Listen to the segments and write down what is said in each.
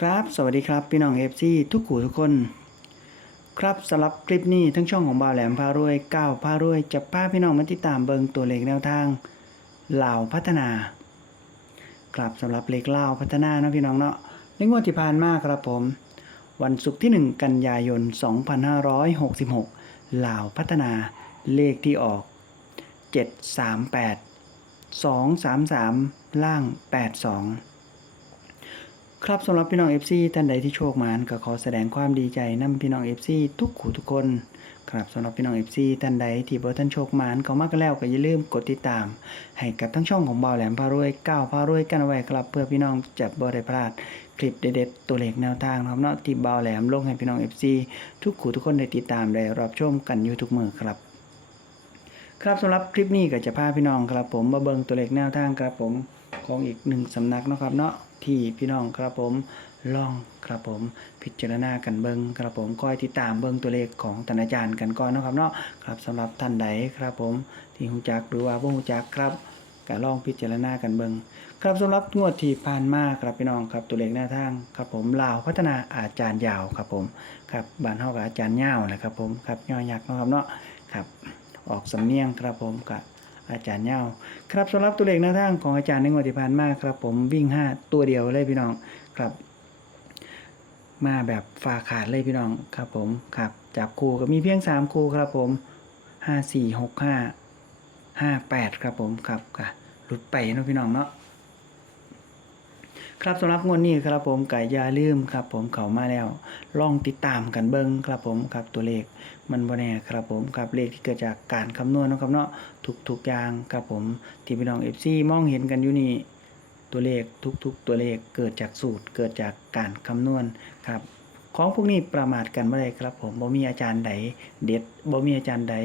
ครับ สวัสดีครับ พี่น้องเอฟซีทุกขู่ทุกคน ครับสำหรับคลิปนี้ทั้งช่องของบ่าวแหลมพารวยก้าวพารวยจะพาพี่น้องมาติดตามเบิงตัวเลขแนวทางเหล่าพัฒนา ครับสำหรับเลขเหล่าพัฒนาเนาะพี่น้องเนาะในงวดที่ผ่านมาครับผม วันศุกร์ที่ 1 กันยายน 2566ลาพัฒนาเลขที่ออก 738 233 ล่าง 82 ครับสำหรับพี่น้อง FC ท่านใดที่โชคมานก็ขอแสดงความดีใจนํพี่น้อง FC ทุกขู่ทุกคนครับสำหรับพี่น้อง FC ท่านใดที่บ่ท่านโชคมานเขามากแล้วก็อย่าลืมกดติดตาม ให้กับทั้งช่องของบ่าวแหลมพารวยก้าวพารวยกันเอาไว้ครับเพื่อพี่น้องจะบ่ได้พลาดคลิปเด็ดๆตัวเลขแนวทางนะครับเนาะที่บ่าวแหลมลงให้พี่น้อง FC ทุกขู่ทุกคนได้ติดตามได้รับชมกันอยู่ทุกมือครับ ครับสำหรับคลิปนี้ก็จะพาพี่น้องครับผมมาเบิ่งตัวเลขแนวทางครับผมของอีกหนึ่งสำนักนะครับเนาะ ที่พี่น้องครับผมลองครับผมพิจารณากันเบิงครับผมคอยติดตามเบิงตัวเลขของท่านอาจารย์กันก่อนนะครับเนาะครับสำหรับท่านใดครับผมที่ฮูจักหรือว่าบ่ฮู้จักครับก็ลองพิจารณากันเบิงครับสำหรับงวดที่ผ่านมาครับพี่น้องครับตัวเลขแนวทางครับผมลาวพัฒนาอาจารย์ยาวครับผมครับบ้านเฮาก็อาจารย์ยาวแหละครับผมครับย่อยักษ์นะครับเนาะครับออกสำเนียงครับผมกับ อาจารย์เงาครับสำหรับตัวเลขหน้าทางของอาจารย์ในงวดที่ผ่านมาครับ ผมวิ่ง 5 ตัวเดียวเลยพี่น้องครับ มาแบบฝาขาดเลยพี่น้องครับผมครับจับคู่ก็มีเพียง 3 คู่ครับผม 5 4 6 5 5 8 ครับผมครับก็หลุดไปเนาะพี่น้องเนาะ ครับสำหรับงวดนี้ครับผมไก่ยาลืมครับผมเขามาแล้ว ลองติดตามกันเบิ้งครับผมครับตัวเลขมันบ่แน่ครับผมครับเลขที่เกิดจากการคำนวณนะครับเนาะทุกๆอย่างครับผมที่พี่น้อง FC มองเห็นกันอยู่นี่ตัวเลขทุกๆ ตัวเลขเกิดจากสูตรเกิดจากการคำนวณครับ ของพวกนี้ประมาทกันไม่ได้ครับ ผมบ่มีอาจารย์ใดเด็ดบ่มีอาจารย์ใด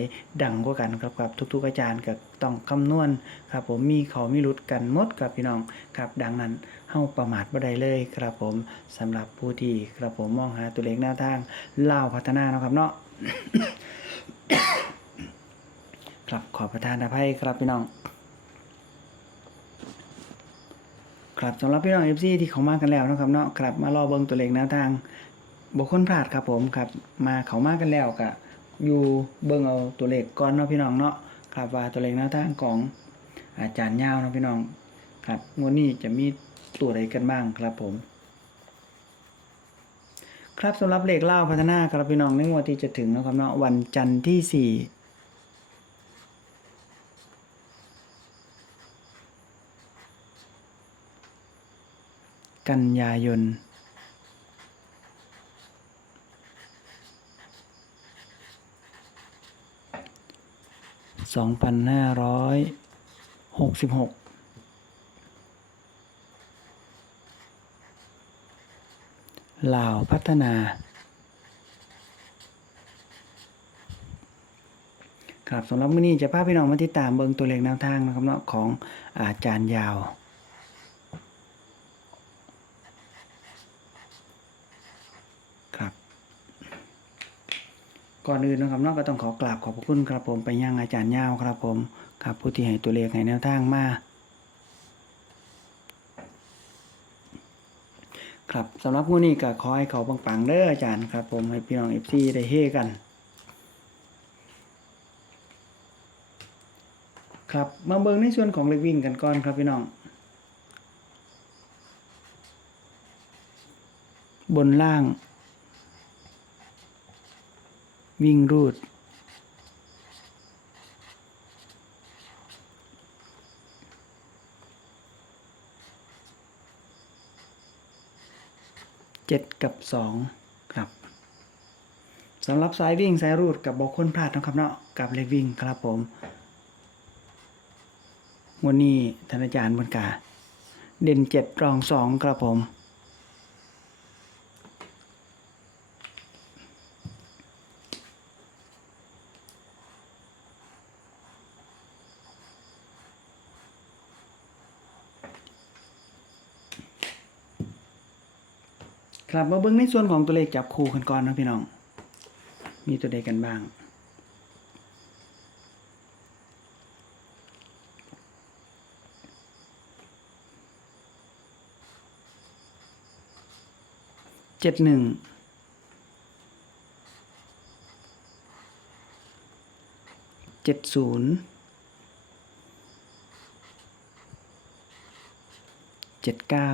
ดังกว่ากันครับครับทุก ๆ อาจารย์ก็ต้องคำนวณครับ ผมมีเขามีรุดกันหมดครับพี่น้องครับ ดังนั้นเฮาประมาทบ่ได้เลยครับผมสำหรับผู้ที่ครับผมมองหาตัวเลขแนวทางเล่าพัฒนานะครับเนาะครับขอประทานอภัยครับพี่น้องครับสำหรับพี่น้อง FC ที่เขามากันแล้วนะครับเนาะครับมารอเบิ่งตัวเลขแนวทาง บุคคลพลาดครับผมครับมาเขามากันแล้วก็อยู่เบิ่งเอาตัวเลขก่อนเนาะพี่น้องเนาะครับว่าตัวเลขแนวทางของอาจารย์ยาวเนาะพี่น้องครับงวดนี้จะมีตัวใดกันบ้างครับผม ครับสำหรับเลขเล่าพัฒนาครับพี่น้องในงวดที่จะถึงนะครับเนาะวันจันทร์ที่สี่กันยายน สองพันห้าร้อยหกสิบหกลาวพัฒนา ครับสำหรับมื้อนี้จะพาพี่น้องมาติดตามเบิงตัวเลขแนวทางนะครับเนาะของอาจารย์ยาว ครับ ก่อนอื่นนะครับเนาะก็ต้องขอกราบขอบพระคุณครับผมไปยังอาจารย์ยาวครับผมครับผู้ที่ให้ตัวเลขให้แนวทางมาครับสำหรับผู้นี้ก็ขอให้เขาปังๆเด้ออาจารย์ครับผมให้พี่น้องเอฟซีได้เฮกัน ครับมาเบิ่งในส่วนของเลขวิ่งกันก่อนครับพี่น้อง บนล่าง วิ่งรูด เจ็ดกับสองครับสำหรับสายวิ่งสายรูดกับบอคนพลาดนะครับเนาะกับเลขวิ่งครับผมวันนี้ท่านอาจารย์บนกา เด่นเจ็ดรองสองครับผม ครับมาเบิ่งในส่วนของตัวเลขจับคู่กันก่อนนะพี่น้อง มีตัวใดกันบ้าง เจ็ดหนึ่ง เจ็ดศูนย์ เจ็ดเก้า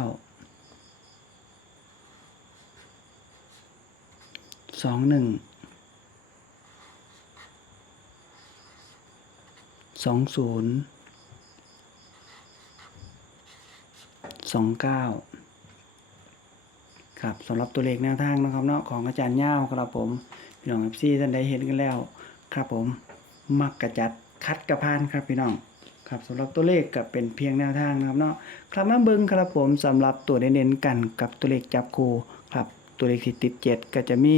สองหนึ่งสองศูนย์สองเก้าครับสำหรับตัวเลขแนวทางนะครับเนาะของอาจารย์ย่าวครับผมพี่น้องเอฟซีท่านใดเห็นกันแล้ว ครับผม มักกระจัดคัดกระพานครับพี่น้องครับสำหรับตัวเลขก็เป็นเพียงแนวทางนะครับเนาะครับมาเบิ่งครับผมสำหรับตัวเน้นๆกันกับตัวเลขจับคู่ ตัวเลขที่ติดเจ็ดก็จะมี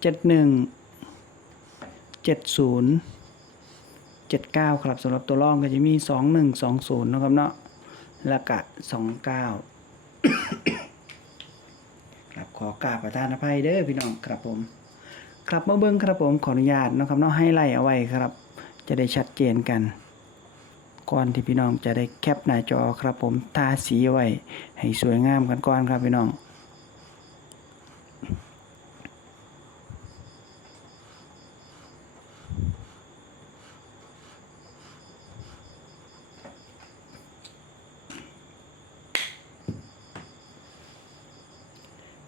เจ็ดหนึ่งเจ็ดศูนย์เจ็ดเก้าครับสำหรับตัวรองก็จะมีสองหนึ่งสองศูนย์นะครับเนาะแล้วก็สองเก้าครับขอกราบประทานอภัยเด้อพี่น้องครับผมครับมาเบิ้งครับผมขออนุญาตนะครับเนาะให้ไล่เอาไว้ครับ จะได้ชัดเจนกัน ก่อนที่พี่น้องจะได้แคปหน้าจอครับผมทาสีเอาไว้ให้สวยงามกันก่อนครับพี่น้อง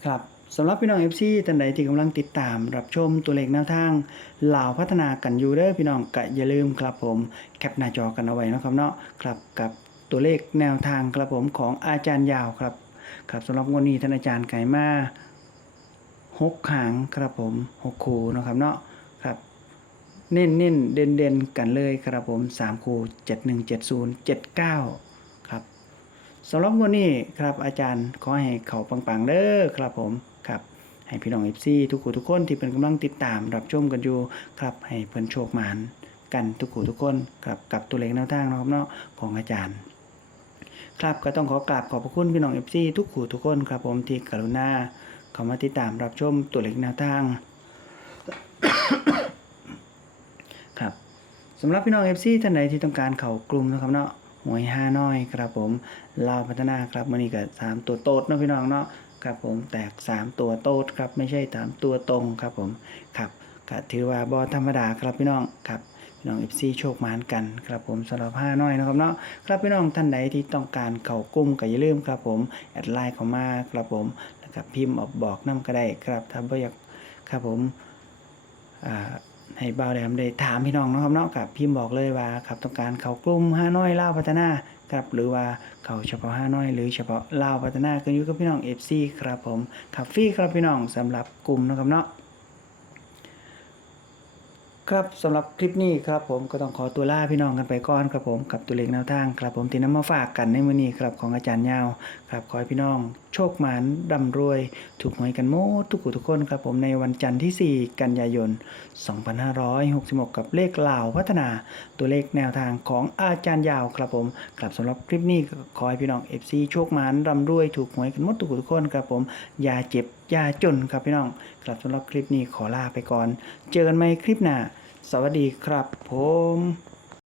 ครับสำหรับพี่น้อง FC ท่านใดที่กำลังติดตาม รับชมตัวเลขแนวทางเหล่าวพัฒนากันอยู่เด้อพี่น้องก็อย่าลืมครับผมแคปหน้าจอกันเอาไว้นะครับเนาะครับกับตัวเลขแนวทางครับผมของอาจารย์ยาวครับครับสำหรับวดนี้ท่านอาจารย์ไก่มาหกหางครับผมหกคูนะครับเนาะครับเน้นเน้นเด่นเด่นกันเลยครับผมสามคูเจ็ดหนึ่งเจ็ดศูนย์เจ็ดเก้า สำหรับวันนี้ครับอาจารย์ขอให้เขาปังๆเด้อครับผมครับให้พี่น้องเอฟซีทุกคนทุกคนที่เป็นกำลังติดตามรับชมกันอยู่ครับให้เพิ่นโชคหมานกันทุกคนทุกคนครับกับตัวเลขแนวทางนะครับเนาะของอาจารย์ ครับก็ต้องขอกราบขอบพระคุณพี่น้องเอฟซีทุกขู่ทุกคนครับผมที่กรุณาเข้ามาติดตามรับชมตัวเลขแนวทางครับสำหรับพี่น้อง FC ท่านใดที่ต้องการเข้ากลุ่มนะครับเนาะ หวยห้าน้อยครับผมลาวพัฒนาครับมื้อนี้ก็สามตัวโต๊ดเนาะพี่น้องเนาะครับผมแตกสามตัวโต๊ดครับไม่ใช่สามตัวตรงครับผมครับก็ถือว่าบ่ธรรมดาครับพี่น้องครับพี่น้อง FC โชคมานกันครับผมสำหรับห้าน้อยนะครับเนาะครับพี่น้องท่านใดที่ต้องการเข้ากลุ่มก็อย่าลืมครับผมแอดไลน์เข้ามาครับผมแล้วก็พิมพ์ออกบอกนํก็ได้ครับถ้าบ่อยากครับผมอ่า ให้บ่าวแหลมได้ถามพี่น้องนะครับเนาะกับพิมพ์บอกเลยว่าครับต้องการเขากลุ่มห้าน้อยเล่าพัฒนาครับหรือว่าเขาเฉพาะห้าน้อยหรือเฉพาะเล่าพัฒนาก็อยู่กับพี่น้องเอฟซีครับผมครับฟรีครับพี่น้องสำหรับกลุ่มเนาะครับเนาะ ครับสำหรับคลิปนี้ครับผมก็ต้องขอตัวลาพี่น้องกันไปก่อนครับผมกับตัวเลขแนวทางครับผมที่นำมาฝากกันในมือนี้ครับของอาจารย์ยาวครับขอให้พี่น้อง โชคหมานร่ำรวย ถูกหวยกันโมดทุกทุกคนครับผมในวันจันทร์ที่ 4 กันยายน 2566 กับเลขลาวพัฒนาตัวเลขแนวทางของอาจารย์ยาวครับผมครับสำหรับคลิปนี้ขอให้พี่น้อง FC โชคหมานร่ำรวย ถูกหวยกันหมดทุกทุกคนครับผมอย่าเจ็บอย่าจนครับพี่น้องครับสำหรับคลิปนี้ขอลาไปก่อน เจอกันใหม่คลิปหน้า สวัสดีครับผม